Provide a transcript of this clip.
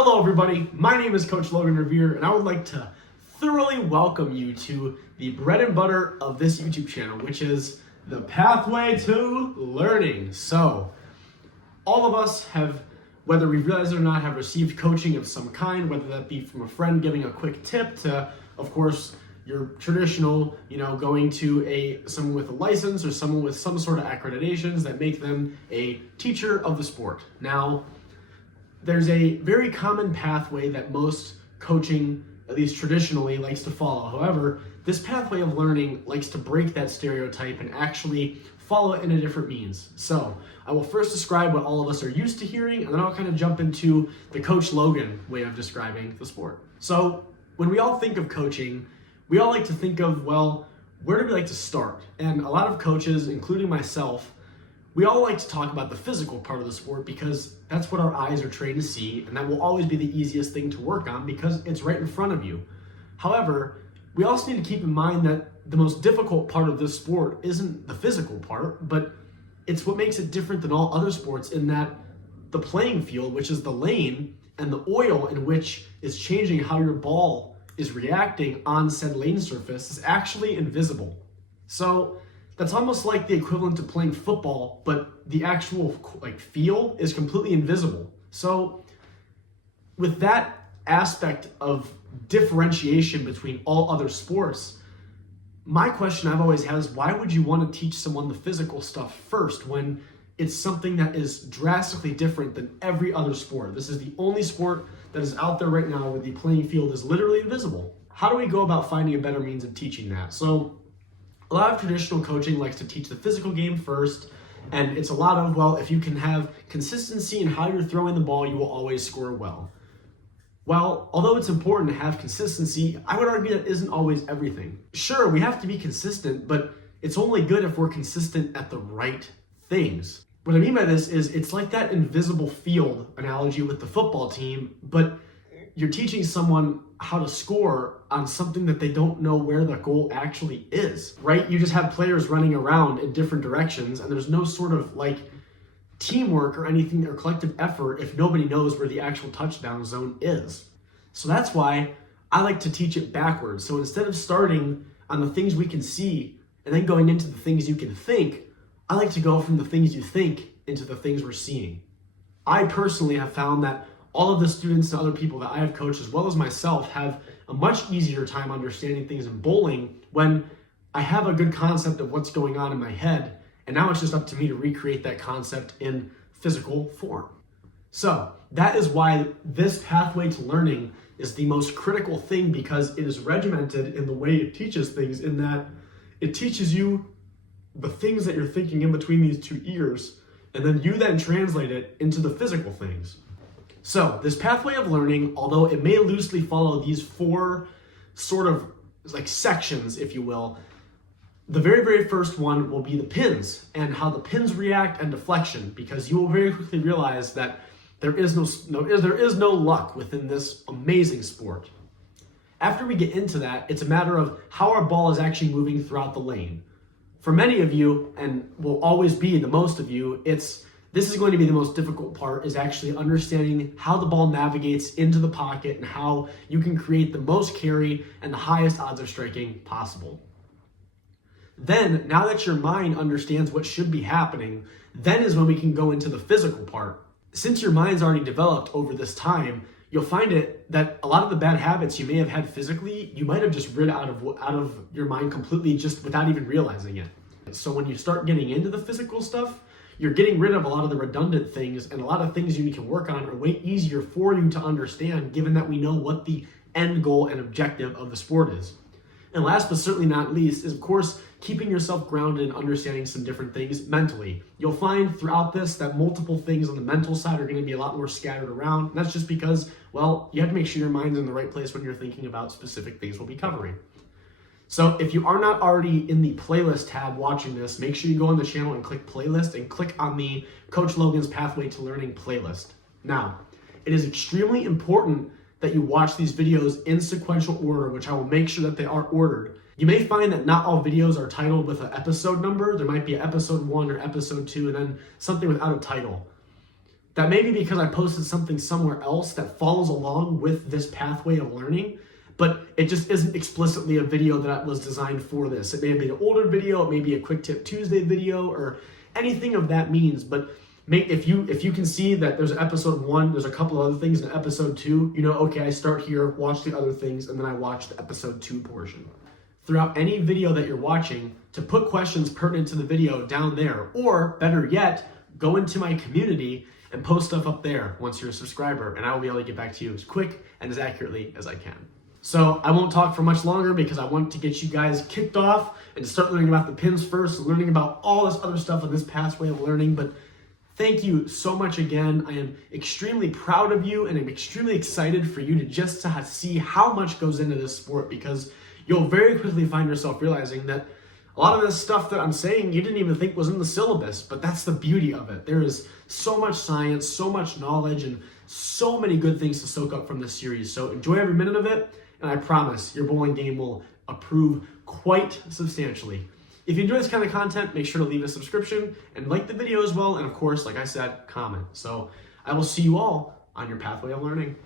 Hello everybody, my name is Coach Logan Revere and I would like to thoroughly welcome you to the bread and butter of this YouTube channel, which is the pathway to learning. So, all of us have, whether we realize it or not, have received coaching of some kind, whether that be from a friend giving a quick tip to, of course, your traditional, going to someone with a license or someone with some sort of accreditations that make them a teacher of the sport. Now, there's a very common pathway that most coaching, at least traditionally, likes to follow. However, this pathway of learning likes to break that stereotype and actually follow it in a different means. So I will first describe what all of us are used to hearing, and then I'll kind of jump into the Coach Logan way of describing the sport. So when we all think of coaching, we all like to think of, well, where do we like to start? And a lot of coaches, including myself, we all like to talk about the physical part of the sport because that's what our eyes are trained to see, and that will always be the easiest thing to work on because it's right in front of you. However, we also need to keep in mind that the most difficult part of this sport isn't the physical part, but it's what makes it different than all other sports in that the playing field, which is the lane, and the oil in which is changing how your ball is reacting on said lane surface is actually invisible. So that's almost like the equivalent to playing football, but the actual field is completely invisible. So with that aspect of differentiation between all other sports, my question I've always had is, why would you want to teach someone the physical stuff first when it's something that is drastically different than every other sport? This is the only sport that is out there right now where the playing field is literally invisible. How do we go about finding a better means of teaching that? So a lot of traditional coaching likes to teach the physical game first, and it's a lot of, well, if you can have consistency in how you're throwing the ball, you will always score well. Well, although it's important to have consistency, I would argue that isn't always everything. Sure, we have to be consistent, but it's only good if we're consistent at the right things. What I mean by this is it's like that invisible field analogy with the football team, but you're teaching someone how to score on something that they don't know where the goal actually is, right? You just have players running around in different directions and there's no sort of teamwork or anything or collective effort if nobody knows where the actual touchdown zone is. So that's why I like to teach it backwards. So instead of starting on the things we can see and then going into the things you can think, I like to go from the things you think into the things we're seeing. I personally have found that all of the students and other people that I have coached, as well as myself, have a much easier time understanding things in bowling when I have a good concept of what's going on in my head, and now it's just up to me to recreate that concept in physical form. So that is why this pathway to learning is the most critical thing, because it is regimented in the way it teaches things, in that it teaches you the things that you're thinking in between these two ears, and then you then translate it into the physical things. So this pathway of learning, although it may loosely follow these four sort of sections, if you will, the very, very first one will be the pins and how the pins react and deflection, because you will very quickly realize that there is no luck within this amazing sport. After we get into that, it's a matter of how our ball is actually moving throughout the lane. For many of you, and will always be the most of you, this is going to be the most difficult part, is actually understanding how the ball navigates into the pocket and how you can create the most carry and the highest odds of striking possible. Then, now that your mind understands what should be happening, then is when we can go into the physical part. Since your mind's already developed over this time, you'll find it that a lot of the bad habits you may have had physically, you might have just rid out of your mind completely just without even realizing it. So when you start getting into the physical stuff, you're getting rid of a lot of the redundant things, and a lot of things you can work on are way easier for you to understand, given that we know what the end goal and objective of the sport is. And last but certainly not least is, of course, keeping yourself grounded and understanding some different things mentally. You'll find throughout this that multiple things on the mental side are going to be a lot more scattered around. And that's just because, well, you have to make sure your mind's in the right place when you're thinking about specific things we'll be covering. So if you are not already in the playlist tab watching this, make sure you go on the channel and click playlist and click on the Coach Logan's Pathway to Learning playlist. Now, it is extremely important that you watch these videos in sequential order, which I will make sure that they are ordered. You may find that not all videos are titled with an episode number. There might be episode 1 or episode 2 and then something without a title. that may be because I posted something somewhere else that follows along with this pathway of learning, but it just isn't explicitly a video that was designed for this. It may have been an older video, it may be a Quick Tip Tuesday video, or anything of that means. But if you can see that there's episode 1, there's a couple other things in episode 2, you know, okay, I start here, watch the other things, and then I watch the episode 2 portion. Throughout any video that you're watching, to put questions pertinent to the video down there, or better yet, go into my community and post stuff up there once you're a subscriber, and I will be able to get back to you as quick and as accurately as I can. So I won't talk for much longer because I want to get you guys kicked off and to start learning about the pins first, learning about all this other stuff in this pathway of learning. But thank you so much again. I am extremely proud of you, and I'm extremely excited for you to just to see how much goes into this sport, because you'll very quickly find yourself realizing that a lot of this stuff that I'm saying you didn't even think was in the syllabus, but that's the beauty of it. There is so much science, so much knowledge, and so many good things to soak up from this series. So enjoy every minute of it, and I promise your bowling game will improve quite substantially. If you enjoy this kind of content, make sure to leave a subscription and like the video as well, and of course, like I said, comment. So I will see you all on your pathway of learning.